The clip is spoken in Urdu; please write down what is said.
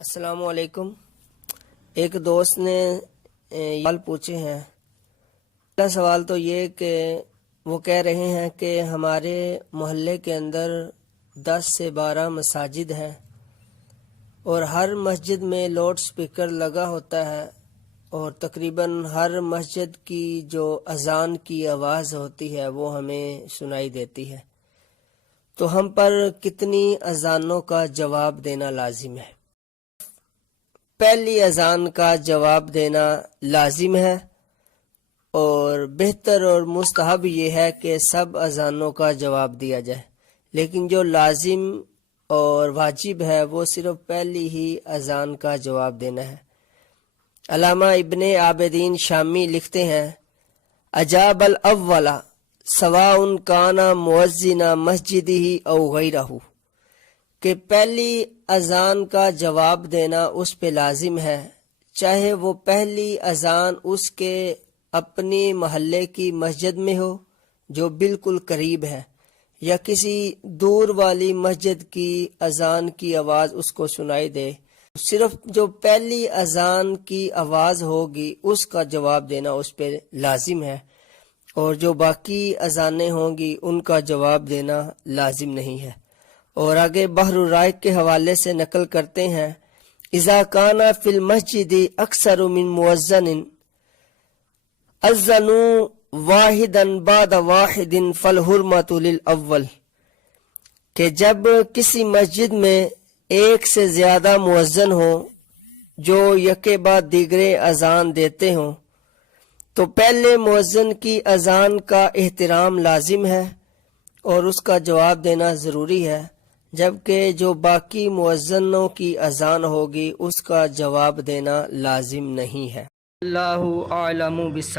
السلام علیکم۔ ایک دوست نے سوال پوچھے ہیں۔ پہلا سوال تو یہ کہ وہ کہہ رہے ہیں کہ ہمارے محلے کے اندر 10 سے 12 مساجد ہیں اور ہر مسجد میں لاؤڈ سپیکر لگا ہوتا ہے اور تقریباً ہر مسجد کی جو اذان کی آواز ہوتی ہے وہ ہمیں سنائی دیتی ہے، تو ہم پر کتنی اذانوں کا جواب دینا لازم ہے؟ پہلی اذان کا جواب دینا لازم ہے، اور بہتر اور مستحب یہ ہے کہ سب اذانوں کا جواب دیا جائے، لیکن جو لازم اور واجب ہے وہ صرف پہلی ہی اذان کا جواب دینا ہے۔ علامہ ابن عابدین شامی لکھتے ہیں، اجاب الاول سواء کان مؤذن مسجدہ او غیرہ، کہ پہلی اذان کا جواب دینا اس پہ لازم ہے، چاہے وہ پہلی اذان اس کے اپنی محلے کی مسجد میں ہو جو بالکل قریب ہے، یا کسی دور والی مسجد کی اذان کی آواز اس کو سنائی دے، صرف جو پہلی اذان کی آواز ہوگی اس کا جواب دینا اس پہ لازم ہے، اور جو باقی اذانیں ہوں گی ان کا جواب دینا لازم نہیں ہے۔ اور آگے بحر الرائق کے حوالے سے نقل کرتے ہیں، اذا کان فی المسجد اکثر من مؤذن اذنوا واحدا بعد واحد فالحرمۃ للاول، کہ جب کسی مسجد میں ایک سے زیادہ مؤذن ہوں جو یکے بعد دیگرے اذان دیتے ہوں تو پہلے مؤذن کی اذان کا احترام لازم ہے اور اس کا جواب دینا ضروری ہے، جبکہ جو باقی مؤذنوں کی اذان ہوگی اس کا جواب دینا لازم نہیں ہے۔ اللہ اعلم بالصواب۔